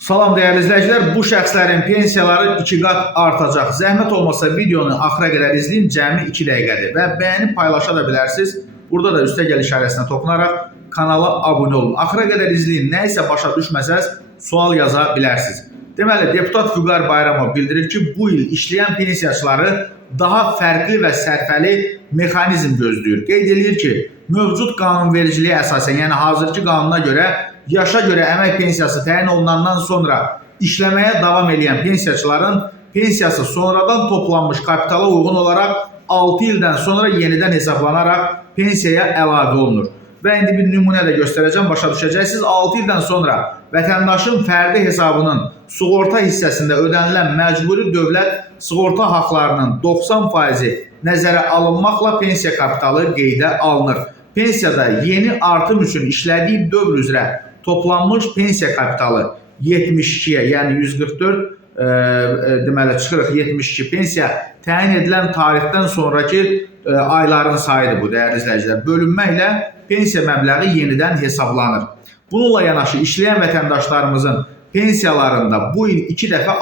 Salam dəyərli izləyicilər, bu şəxslərin pensiyaları 2 qat artacaq. Zəhmət olmasa videonu axıra qədər izləyin, cəmi 2 dəqiqədir və bəyənib paylaşa da bilərsiniz. Burada da üstə gəl işarəsinə toxunaraq kanala abunə olun. Axıra qədər izləyin, nə isə başa düşməsəz sual yaza bilərsiniz. Deməli, deputat Vüqar Bayramov bildirir ki, bu il işləyən pensiyaçıları daha fərqli və sərfəli mexanizm gözləyir. Qeyd edir ki, mövcud qanunvericiliyə əsasən, yəni hazırki qanuna görə yaşa görə əmək pensiyası təyin olunandan sonra işləməyə davam edən pensiyaçıların pensiyası sonradan toplanmış kapitala uyğun olaraq 6 ildən sonra yenidən hesablanaraq pensiyaya əlavə olunur. Və indi bir nümunə də göstərəcəm, başa düşəcəksiniz. 6 ildən sonra vətəndaşın fərdi hesabının sığorta hissəsində ödənilən məcburi dövlət sığorta haqlarının 90% nəzərə alınmaqla pensiya kapitalı qeydə alınır. Pensiyada yeni artım üçün işlədiyi dövr üzrə toplanmış pensiya kapitalı 72-yə, yəni 144 deməli çıxırıq 72 pensiya təyin edilən tarixdən sonraki ayların sayıdır bu dəyərli izləyicilər. Bölünməklə pensiya məbləği yenidən hesablanır. Bununla yanaşı işləyən vətəndaşlarımızın pensiyalarında bu il 2 dəfə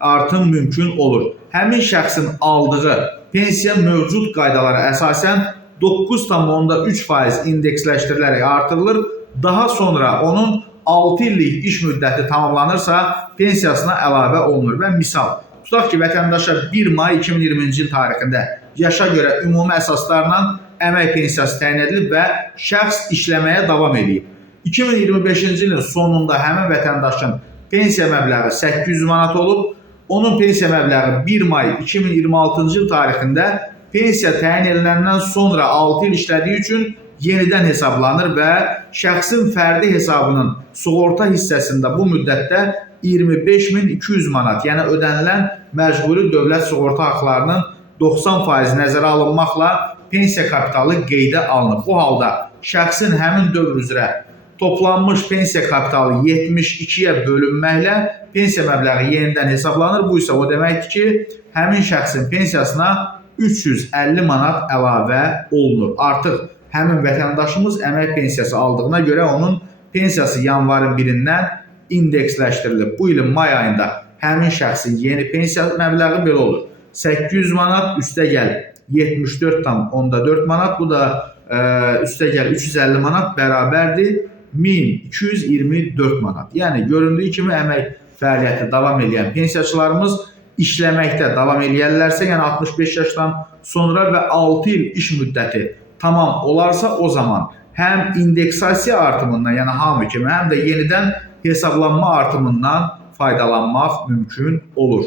artım mümkün olur. Həmin şəxsin aldığı pensiya mövcud qaydalara əsasən 9,3% indeksləşdirilərək artırılır. Daha sonra onun 6 illik iş müddəti tamamlanırsa pensiyasına əlavə olunur. Və misal, tutaq ki, vətəndaşa 1 may 2020-ci il tarixində yaşa görə ümumi əsaslarla əmək pensiyası təyin edilib və şəxs işləməyə davam edib. 2025-ci ilin sonunda həmin vətəndaşın pensiya məbləği 800 manat olub. Onun pensiya məbləği 1 may 2026-cı il tarixində pensiya təyin ediləndən sonra 6 il işlədiyi üçün yenidən hesablanır və şəxsin fərdi hesabının sığorta hissəsində bu müddətdə 25.200 manat, yəni ödənilən məcburi dövlət sığorta haqlarının 90% nəzərə alınmaqla pensiya kapitalı qeydə alınır. Bu halda şəxsin həmin dövr üzrə toplanmış pensiya kapitalı 72-yə bölünməklə pensiya məbləği yenidən hesablanır. Bu isə o deməkdir ki, həmin şəxsin pensiyasına 350 manat əlavə olunur. Artıq həmin vətəndaşımız əmək pensiyası aldığına görə onun pensiyası yanvarın 1-dən indeksləşdirilib. Bu ilin may ayında həmin şəxsin yeni pensiya məbləği belə olur. 800 manat üstə gəl 74,4 manat, bu da üstə gəl 350 manat bərabərdir 1224 manat. Yəni göründüyü kimi əmək fəaliyyəti davam edən pensiyaçılarımız işləməkdə davam edərlərsə, yəni 65 yaşdan sonra və 6 il iş müddəti tamam olarsa, o zaman həm indeksasiya artımından, yəni hamı kimi, həm də yenidən hesablanma artımından faydalanmaq mümkün olur.